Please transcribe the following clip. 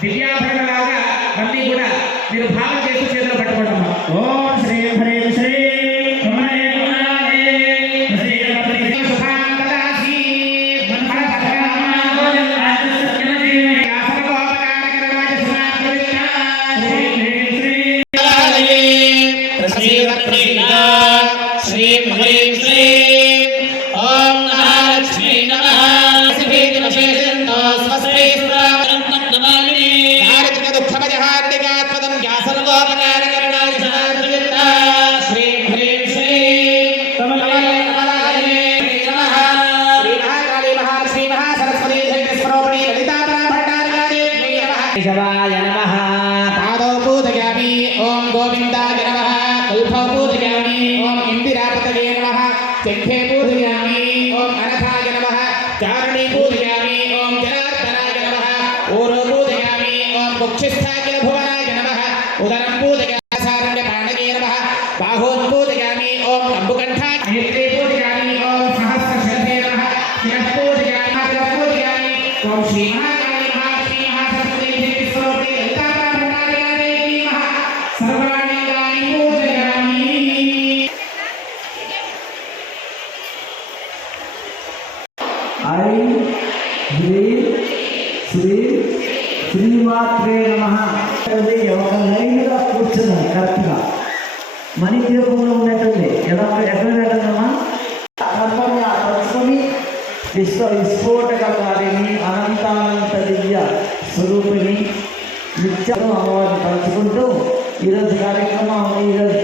దివ్యాభరణలాగా అన్ని కూడా మీరు భాగం చేసి చేతులు పట్టుకోండి ఓ श्रीरत्नेन्द्र श्रीं ह्रीं श्रीं। ॐ महालक्ष्मी नमः श्रीदिवशेषन्तो स्वस्मै स्वागतं नमामि भारतिक दुःखमजहान्निकात्मदं व्यासर्वोपकारकरणाय सदान्तियन्ता श्रीं ह्रीं श्रीं। कमलाय कमलाय नमः। श्रीमहाकाली महालक्ष्मी महासरस्वती धैर्यस्वरूपिणी ललितापराभण्डारकारे नमः शिवाय नमः। पादौ पूजयामि। ॐ गोविन्दाय चक्षे पूजयामि ओम अनघाय नमः। चारणे पूजयामि ओम जनार्दनाय नमः। ऊरो पूजयामि ओम मुक्षिस्थाय भुवनाय नमः। उदरं पूजयामि। सारण्य प्राणगे नमः। बाहोन् पूजयामि। ओम अम्बुकण्ठाय नेत्रे पूजयामि ओम सहस्रशते नमः। शिरः पूजयामि चक्षुः पूजयामि। ओम श्रीमन् ఐ హ్రీం శ్రీ శ్రీమాత్రే నమ. ఒక లైన్గా కూర్చున్నాను కరెక్ట్గా. మణిదీపంలో ఉన్నట్టుంది ఎలా ఎక్కడ పెట్టదమ్మా కర్మగా తలుచుకొని విశ్వ విస్ఫోటకారిణి అనంతానంత దివ్య స్వరూపిణి. నిత్యం అమ్మవారిని తలుచుకుంటూ ఈరోజు కార్యక్రమం ఈరోజు